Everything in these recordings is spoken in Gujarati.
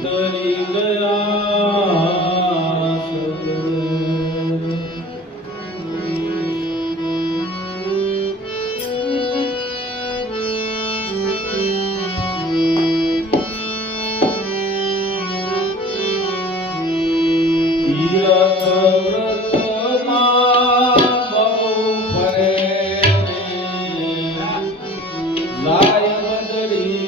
ઉતરી ગયા Thank you.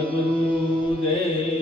सद्गुरुदेव